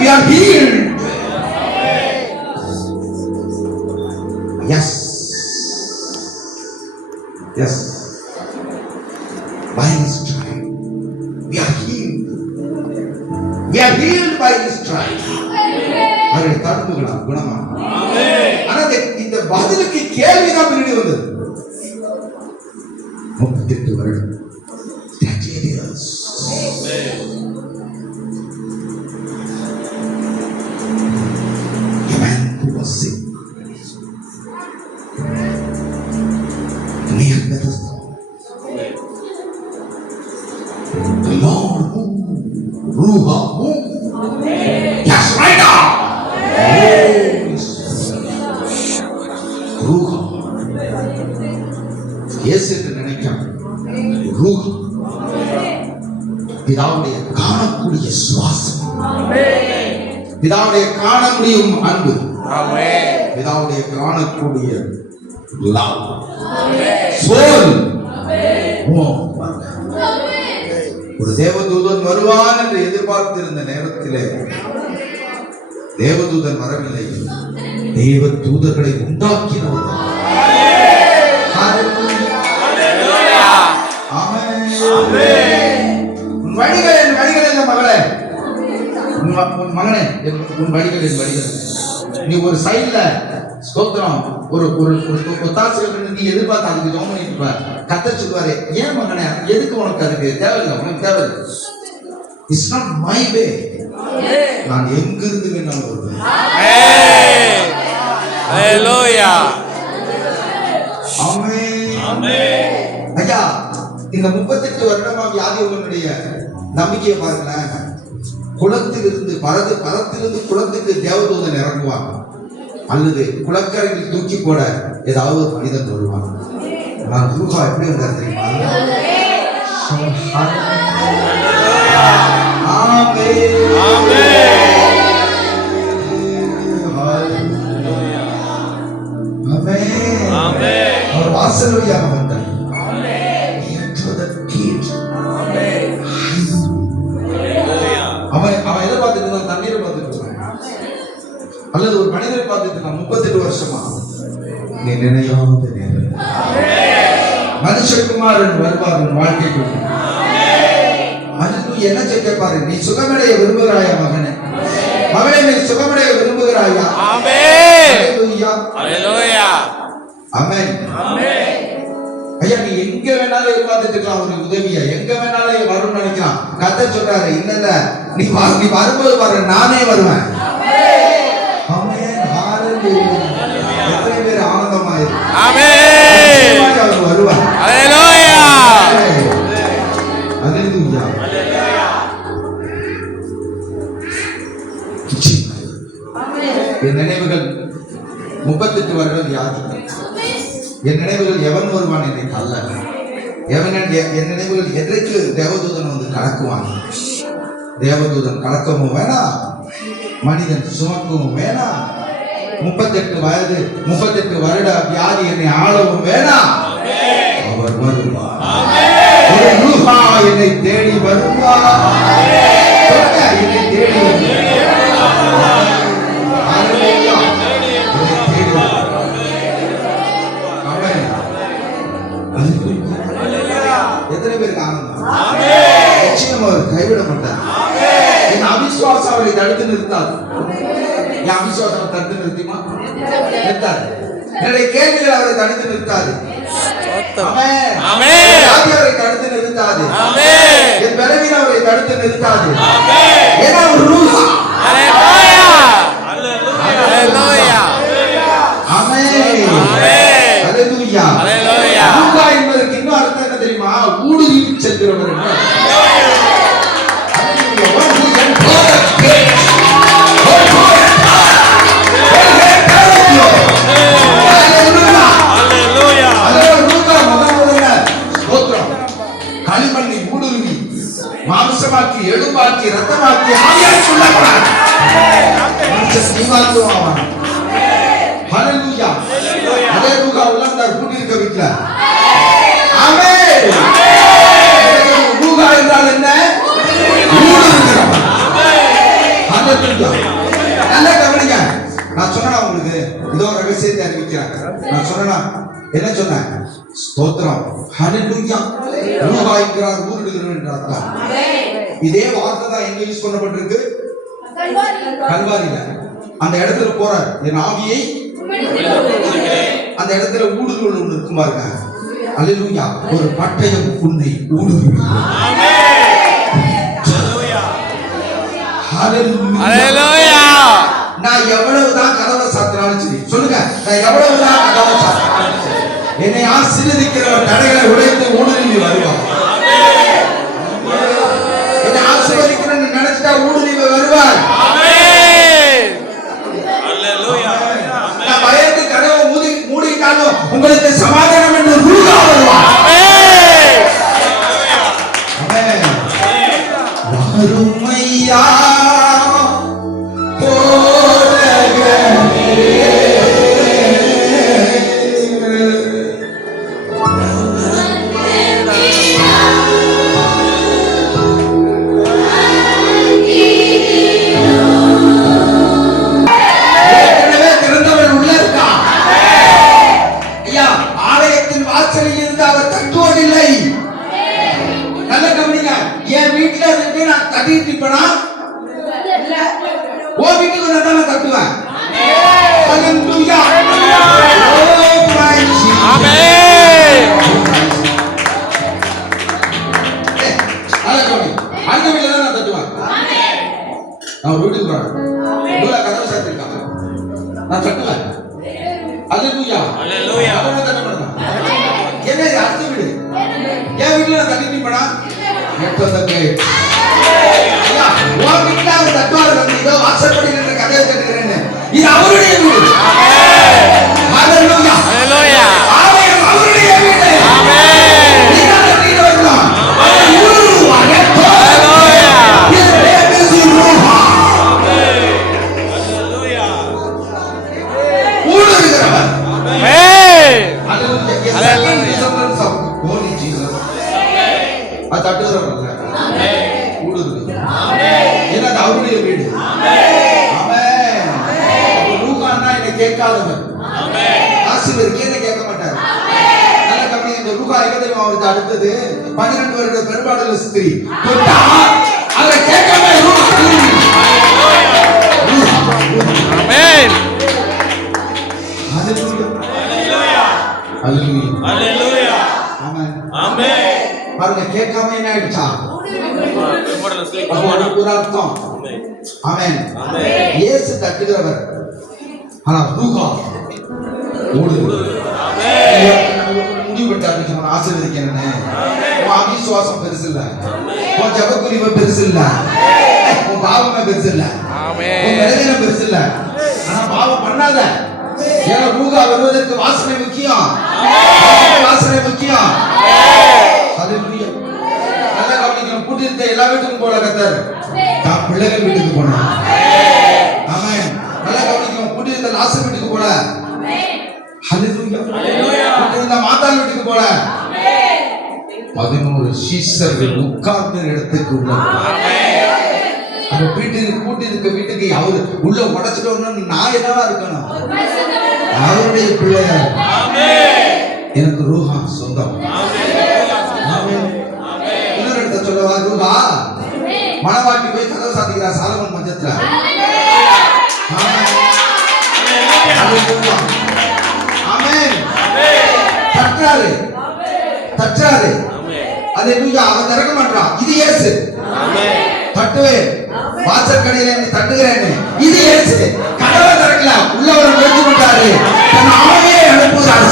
we are healed. Yes. Yes. By his stripe we are healed. We are healed by his stripe. அவருடைய தடுப்புகளால் குணமாகும். ஆனா இந்த பதிலுக்கு கேள்விதான் பின்னாடி வந்தது. 38 வருடம். A man who was sick near Bethesda. The Lord moved. Ruha moved. Yes, right now. Ruha. Yes, என்று நினைக்காம ரூஹா பிதாவுடைய காணக்கூடிய சுவாசம், பிதாவுடைய காண முடியும் அன்பு, பிதாவுடைய காணக்கூடிய லவ், சோல். ஒரு தேவதூதன் வருவான் என்று எதிர்பார்த்திருந்த நேரத்திலே தேவதூதன் வரவில்லை. தேவதூதர்களை உண்டாக்கினவர். உன் வழிகள் என் வழிகள் இல்ல மகளே, உன் மகனே, உன் வழிகள் என் வழிகள். நீ ஒரு சைட்ல ஸ்தோத்திரம் ஒரு ஒத்தாசைகள் நீ எதிர்பார்த்து அதுக்கு ஜெபம் பண்ணிட்டு இருப்ப. கர்த்தர் சொல்வாரு, ஏன் மகனே எதுக்கு உனக்கு அதுக்கு தேவையில்லை, உனக்கு தேவையில்லை. It's not my way. நான் எங்கிருந்து வேணாலும் வருவேன். ஹalleluya. ஆமென். ஆமென். ஐயா, இந்த 38 வருடமா வியாதி உள்ளவனுடைய நம்பிக்கையை பாருங்களேன். குளத்திலிருந்து பரத்திலிருந்து குளத்துக்கு தேவதூதன் இறங்குவான், அல்லது குளக்கரையில் தூக்கி போட ஏதாவது ஒரு மனிதன் வருவான். நான் ரூஹா எப்படி வந்தார் தெரியுமா? அவர் வாசல் வழியாக வந்தார். அவன் எதை பார்த்துட்டு இருந்தான்? தண்ணீரை பார்த்துட்டு இருந்தான், அல்லது ஒரு மனிதரை பார்த்துட்டு இருந்தான். 38 வருஷமா நீ நினையாத நேரம் மனுஷகுமாரன் வருவார் உன் வாழ்க்கைக்கு. என்ன கேட்பாரு? நீ சுகமடைய விரும்புகிறாயா மகனே? மகனே, நீ சுகமடைய விரும்புகிறாயா? ஐயா, நீ எங்க வேணாலும் எதிர்பார்த்துட்டு இருக்கலாம் ஒரு உதவியா, எங்க வேணாலும் வரும்னு நினைக்கலாம். கர்த்தர் சொல்றாரு, இல்ல நீ வரும்போது பாரு, நானே வருவேன். எத்தனை பேர் ஆனந்தமாயிரு அவர் வருவார். என் நினைவுகள் 38 வருடம் வியாதி. என் நினைவுகள் எவன் வருவான் இன்னைக்கு அல்ல. என் நினைவுகள் எதற்கு தேவதூதன் வந்து கலக்குவான். தேவதூதன் கலக்கவும் வேணாம், மனிதன் சுமக்கவும் வேணாம். 38 வயது 38 வருட வியாதி என்னை ஆளவும் வேணாம். அவர் வருவார். ஒரு ரூஹா என்னை தேடி வருவார். என்னை தேடி எத்தனை பேருக்கு ஆனந்தம்? நிச்சயம் அவர் கைவிட மாட்டார். என் அவிசுவாசம் அவரை தடுத்து நிறுத்தாது. என் அவிசுவாசம் தடுத்து நிறுத்திமா? நிறுத்தாது. என்னுடைய கேள்விகள் அவரை தடுத்து நிறுத்தாது. அவரை தடுத்து நிறுத்தாது. என் பலவீனம் அவரை தடுத்து நிறுத்தாது. ஏன்னா ஒரு ரூஹா. என்பதற்கு இன்னும் அர்த்தம் என்ன தெரியுமா? ஊடுருவி செல்கிறவர். களிமண்ணை ஊடுருவி மாம்சமாக்கி எலும்பாக்கி ரத்தமாக்கி ஆவியாய் சொல்லப்படாது. ஹல்லேலூயா. அதே ரூஹா உள்ளந்தார் கூட்டி இருக்க வீட்ல. ஆமென். ரூஹா என்றால் என்ன? ஊடுருவுகிறவன். நல்லா கவனிங்க. நான் சொன்னா உங்களுக்கு இதோ ரகசியத்தை அறிவிக்கிறேன். நான் சொன்னா என்ன சொன்னேன்? ஸ்தோத்திரம், ஹல்லேலூயா. ரூஹாய்க்கிறார், ஊரிடுகிறவர் என்ற அர்த்தம். இதே வார்த்தை தான் எங்க யூஸ் பண்ணப்பட்டிருக்கு? கல்வாரியில. அந்த இடத்துல போறார், என் ஆவியை அந்த இடத்துல ஊடுருவல் ஒன்று இருக்கும் பாருங்க. ஹல்லேலூயா. ஒரு பட்டயம் உன்னை ஊடுருவிடும். ஹல்லேலூயா. நான் எவ்வளவுதான் கதவை சாத்தினாலும் சரி, சொல்லுங்க, நான் எவ்வளவுதான் கதவை சாத்தினாலும் சரி, என்னை ஆசீர்வதிக்கிறவர் தடைகளை உடைத்து ஊடுருவி வருவார். என்னை ஆசீர்வதிக்கிறேன்னு நினைச்சிட்டா ஊடுருவி வருவார். நான் பயந்து கதவை மூடிட்டாலும் உங்களுக்கு சமாதானம் என்று ரூஹா வருவார். வறுமையா அடுத்தது 12 வருட பெரும்பாடுள்ள ஸ்திரீ தொட்டா அதை கேட்கவே ஆமென். ஹல்லேலூயா ஹல்லேலூயா ஆமென் ஆமென். பாருங்க, கேட்காம என்ன ஆயிடுச்சா? ஒரு அர்த்தம். ஆமென். இயேசு தட்டுகிறவர், ஆனா ரூஹா ஓடுது. முடிவு பண்ணிட்டாரு, ஆசீர்வதிக்கிறேன்னு. உன் அவிசுவாசம் பெருசு இல்ல, உன் ஜபக்குரிமை பெருசு இல்ல, உன் பாவமே பெருசு இல்ல, உன் நிலையினம் பெருசு இல்ல. ஆனா பாவம் பண்ணாத. ஏன்னா ரூஹா வருவதற்கு வாசனை முக்கியம், வாசனை முக்கியம். ஹல்லேலூயா. நல்ல கவனிக்கணும். கூட்டிருந்த எல்லா வீட்டுக்கும் போல கர்த்தர் தான் பிள்ளைகள் வீட்டுக்கு போனார். ஆமென். நல்ல கவனிக்கணும். கூட்டிருந்த லாசர் வீட்டுக்கு போல. ஹல்லேலூயா. கூட்டிருந்த மாத்தாள் வீட்டுக்கு போல. 11 சீஷர்கள் உட்கார்ந்த இடத்துக்கு உள்ள அந்த வீட்டுக்கு கூட்டிருக்க வீட்டுக்கு அவரு உள்ள உடைச்சிட்டு வரணும். நான் என்னவா இருக்கணும்? அவருடைய பிள்ளையார். எனக்கு ரூஹா சொந்தம். இன்னொரு இடத்த சொல்லவா? ரூஹா மணவாட்டி போய் கதவை சாத்திக்கிறா சாலமன் மஞ்சத்துல. தட்டாரு தட்டாரு. அல்லேலூயா. அவன் திறக்க மாட்டான். இது இயேசு. தட்டுவேன், வாசல் கடையில தட்டுகிறேன்னு. இது இயேசு. கதவை திறக்கல, உள்ளவரை நோக்கி விட்டாரு. தன் ஆவியை அனுப்புகிறார்.